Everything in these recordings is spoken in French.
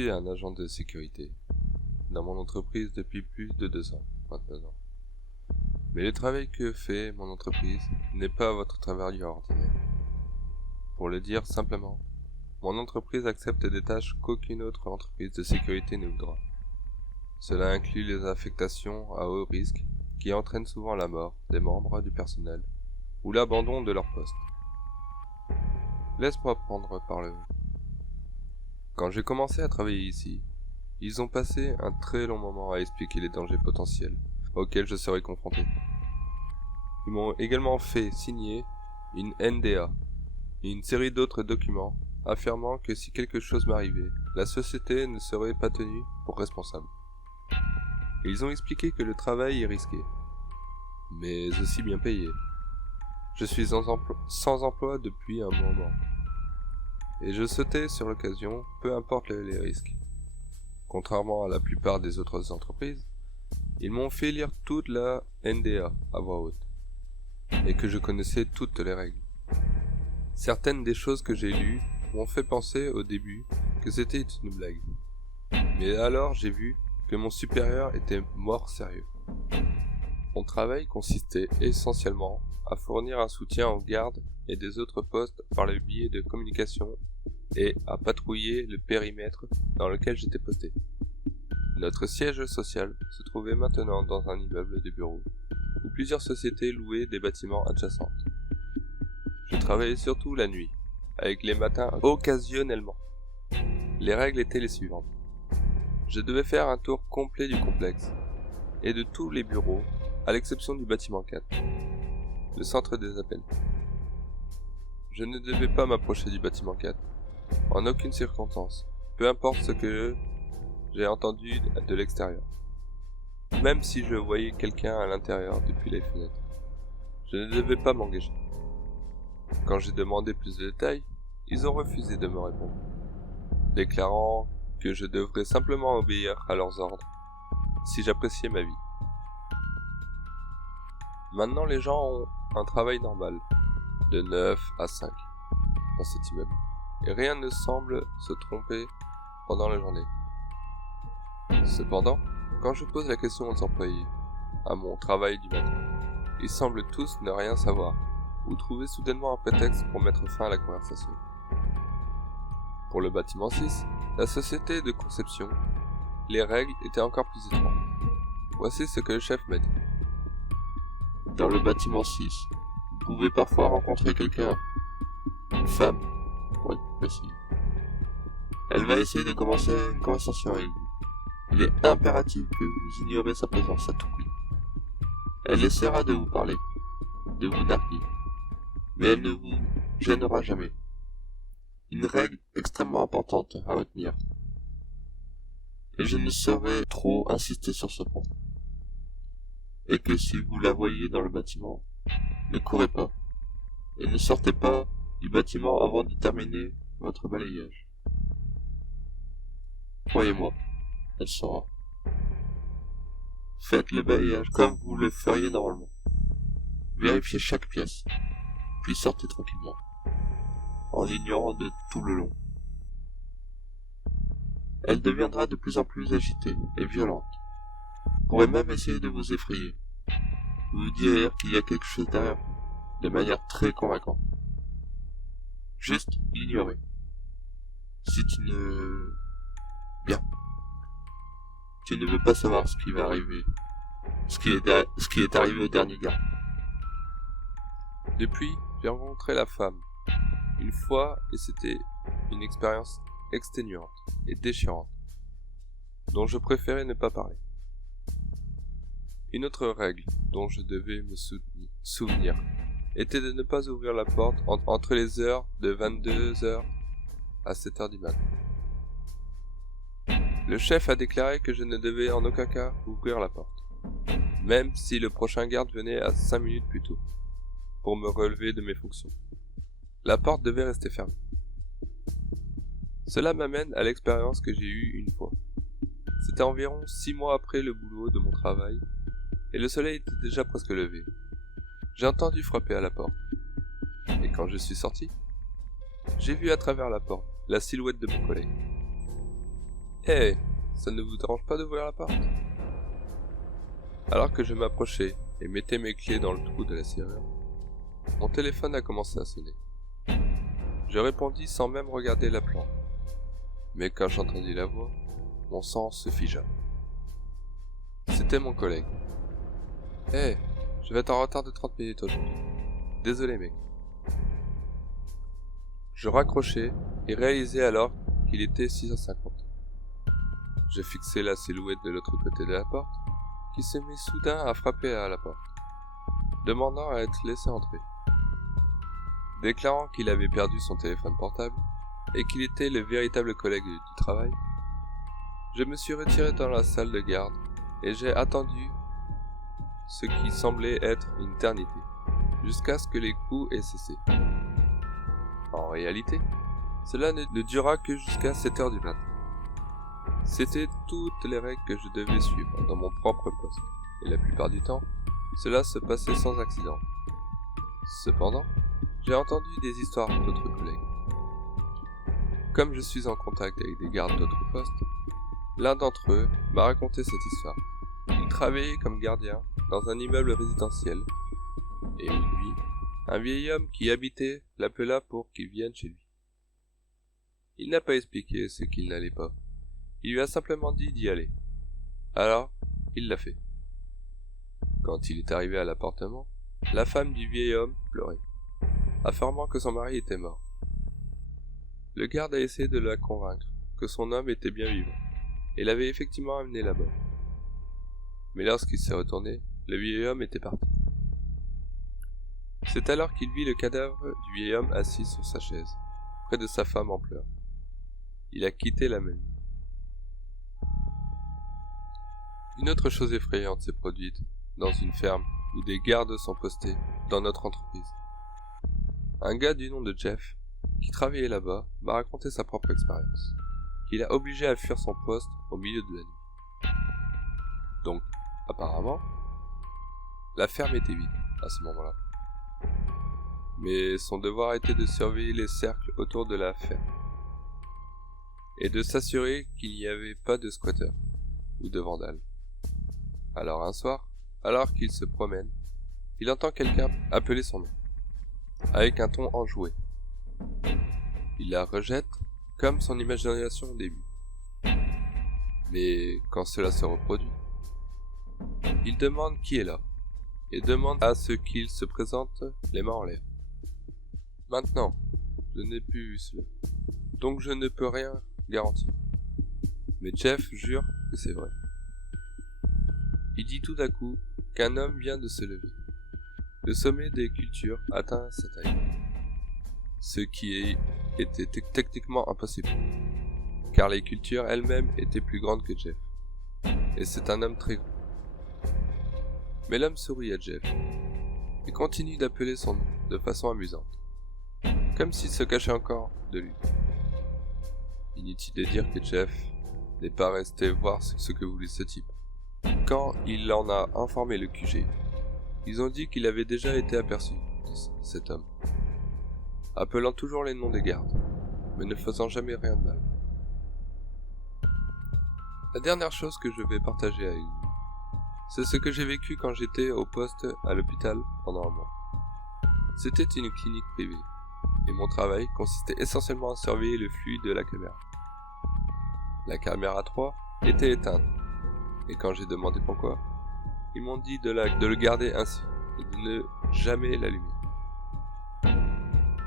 suis un agent de sécurité dans mon entreprise depuis plus de 2 ans maintenant. Mais le travail que fait mon entreprise n'est pas votre travail ordinaire. Pour le dire simplement, mon entreprise accepte des tâches qu'aucune autre entreprise de sécurité ne voudra. Cela inclut les affectations à haut risque qui entraînent souvent la mort des membres du personnel ou l'abandon de leur poste. Laisse-moi prendre par le haut. Quand j'ai commencé à travailler ici, ils ont passé un très long moment à expliquer les dangers potentiels auxquels je serais confronté. Ils m'ont également fait signer une NDA et une série d'autres documents affirmant que si quelque chose m'arrivait, la société ne serait pas tenue pour responsable. Ils ont expliqué que le travail est risqué, mais aussi bien payé. Je suis sans emploi depuis un moment, et je sautais sur l'occasion, peu importe les risques. Contrairement à la plupart des autres entreprises, ils m'ont fait lire toute la NDA à voix haute, et que je connaissais toutes les règles. Certaines des choses que j'ai lues m'ont fait penser au début que c'était une blague. Mais alors j'ai vu que mon supérieur était mort sérieux. Mon travail consistait essentiellement à fournir un soutien aux gardes et des autres postes par le biais de communication et à patrouiller le périmètre dans lequel j'étais posté. Notre siège social se trouvait maintenant dans un immeuble de bureaux où plusieurs sociétés louaient des bâtiments adjacents. Je travaillais surtout la nuit, avec les matins occasionnellement. Les règles étaient les suivantes. Je devais faire un tour complet du complexe et de tous les bureaux, à l'exception du bâtiment 4, le centre des appels. Je ne devais pas m'approcher du bâtiment 4, en aucune circonstance, peu importe ce que j'ai entendu de l'extérieur. Même si je voyais quelqu'un à l'intérieur depuis les fenêtres, je ne devais pas m'engager. Quand j'ai demandé plus de détails, ils ont refusé de me répondre, déclarant que je devrais simplement obéir à leurs ordres si j'appréciais ma vie. Maintenant, les gens ont un travail normal, de 9 à 5, dans cet immeuble, et rien ne semble se tromper pendant la journée. Cependant, quand je pose la question aux employés, à mon travail du matin, ils semblent tous ne rien savoir, ou trouver soudainement un prétexte pour mettre fin à la conversation. Pour le bâtiment 6, la société de conception, les règles étaient encore plus étranges. Voici ce que le chef m'a dit. Dans le bâtiment 6, vous pouvez parfois rencontrer quelqu'un, une femme, pour être plus précis. Elle va essayer de commencer une conversation avec vous. Il est impératif que vous ignorez sa présence à tout prix. Elle essaiera de vous parler, de vous narguer, mais elle ne vous gênera jamais. Une règle extrêmement importante à retenir. Et je ne saurais trop insister sur ce point. Et que si vous la voyez dans le bâtiment, ne courez pas, et ne sortez pas du bâtiment avant de terminer votre balayage. Croyez-moi, elle saura. Faites le balayage comme vous le feriez normalement. Vérifiez chaque pièce, puis sortez tranquillement, en l'ignorant de tout le long. Elle deviendra de plus en plus agitée et violente, pourrait même essayer de vous effrayer. Vous dire qu'il y a quelque chose derrière vous, de manière très convaincante. Juste l'ignorer. Si tu ne... Bien. Tu ne veux pas savoir ce qui va arriver. Ce qui est arrivé au dernier gars. Depuis, j'ai rencontré la femme, une fois, et c'était une expérience exténuante et déchirante, dont je préférais ne pas parler. Une autre règle dont je devais me souvenir était de ne pas ouvrir la porte entre les heures de 22h à 7h du matin. Le chef a déclaré que je ne devais en aucun cas ouvrir la porte, même si le prochain garde venait à 5 minutes plus tôt, pour me relever de mes fonctions. La porte devait rester fermée. Cela m'amène à l'expérience que j'ai eue une fois. C'était environ 6 mois après le boulot de mon travail, et le soleil était déjà presque levé. J'ai entendu frapper à la porte, et quand je suis sorti, j'ai vu à travers la porte la silhouette de mon collègue. Hé, ça ne vous dérange pas d'ouvrir la porte? Alors que je m'approchais et mettais mes clés dans le trou de la serrure, mon téléphone a commencé à sonner. Je répondis sans même regarder l'appelant. Mais quand j'entendis la voix, mon sang se figea. C'était mon collègue. Hé, je vais être en retard de 30 minutes aujourd'hui. Désolé mec. Je raccrochai et réalisai alors qu'il était 6h50. Je fixai la silhouette de l'autre côté de la porte, qui se mit soudain à frapper à la porte, demandant à être laissé entrer. Déclarant qu'il avait perdu son téléphone portable et qu'il était le véritable collègue du travail, je me suis retiré dans la salle de garde et j'ai attendu ce qui semblait être une éternité, jusqu'à ce que les coups aient cessé. En réalité, cela ne dura que jusqu'à 7h du matin. C'était toutes les règles que je devais suivre dans mon propre poste, et la plupart du temps, cela se passait sans accident. Cependant, j'ai entendu des histoires d'autres collègues. Comme je suis en contact avec des gardes d'autres postes, l'un d'entre eux m'a raconté cette histoire. Il travaillait comme gardien dans un immeuble résidentiel, et lui, un vieil homme qui y habitait l'appela pour qu'il vienne chez lui. Il n'a pas expliqué ce qu'il n'allait pas. Il lui a simplement dit d'y aller. Alors, il l'a fait. Quand il est arrivé à l'appartement, la femme du vieil homme pleurait, affirmant que son mari était mort. Le garde a essayé de la convaincre que son homme était bien vivant, et l'avait effectivement amené là-bas. Mais lorsqu'il s'est retourné, le vieil homme était parti. C'est alors qu'il vit le cadavre du vieil homme assis sur sa chaise, près de sa femme en pleurs. Il a quitté la même nuit. Une autre chose effrayante s'est produite dans une ferme où des gardes sont postés dans notre entreprise. Un gars du nom de Jeff, qui travaillait là-bas, m'a raconté sa propre expérience, qui l'a obligé à fuir son poste au milieu de la nuit. Donc, apparemment, la ferme était vide à ce moment-là. Mais son devoir était de surveiller les cercles autour de la ferme et de s'assurer qu'il n'y avait pas de squatteurs ou de vandales. Alors un soir, alors qu'il se promène, il entend quelqu'un appeler son nom, avec un ton enjoué. Il la rejette comme son imagination au début. Mais quand cela se reproduit, il demande qui est là, et demande à ce qu'il se présente les mains en l'air. Maintenant, je n'ai plus vu cela, donc je ne peux rien garantir. Mais Jeff jure que c'est vrai. Il dit tout d'un coup qu'un homme vient de se lever. Le sommet des cultures atteint sa taille, ce qui était techniquement impossible, car les cultures elles-mêmes étaient plus grandes que Jeff, et c'est un homme très grand. Mais l'homme sourit à Jeff, et continue d'appeler son nom de façon amusante, comme s'il se cachait encore de lui. Inutile de dire que Jeff n'est pas resté voir ce que voulait ce type. Quand il en a informé le QG, ils ont dit qu'il avait déjà été aperçu, cet homme, appelant toujours les noms des gardes, mais ne faisant jamais rien de mal. La dernière chose que je vais partager avec vous, c'est ce que j'ai vécu quand j'étais au poste à l'hôpital pendant un mois. C'était une clinique privée, et mon travail consistait essentiellement à surveiller le flux de la caméra. La caméra 3 était éteinte, et quand j'ai demandé pourquoi, ils m'ont dit de le garder ainsi, et de ne jamais l'allumer.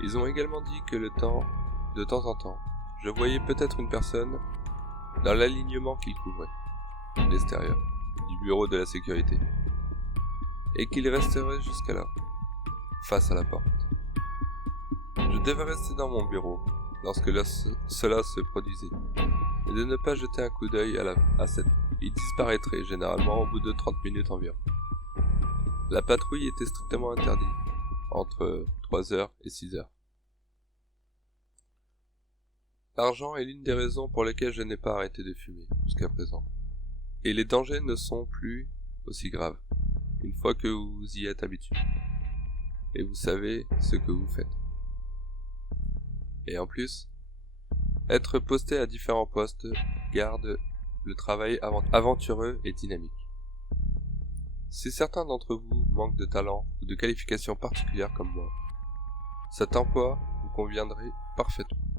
Ils ont également dit que de temps en temps, je voyais peut-être une personne dans l'alignement qu'il couvrait, l'extérieur, du bureau de la sécurité, et qu'il resterait jusqu'à là, face à la porte. Je devais rester dans mon bureau lorsque cela se produisait, et de ne pas jeter un coup d'œil à cette. Il disparaîtrait généralement au bout de 30 minutes environ. La patrouille était strictement interdite, entre 3h et 6h. L'argent est l'une des raisons pour lesquelles je n'ai pas arrêté de fumer jusqu'à présent. Et les dangers ne sont plus aussi graves, une fois que vous y êtes habitué. Et vous savez ce que vous faites. Et en plus, Être posté à différents postes garde le travail aventureux et dynamique. Si certains d'entre vous manquent de talent ou de qualifications particulières comme moi, cet emploi vous conviendrait parfaitement.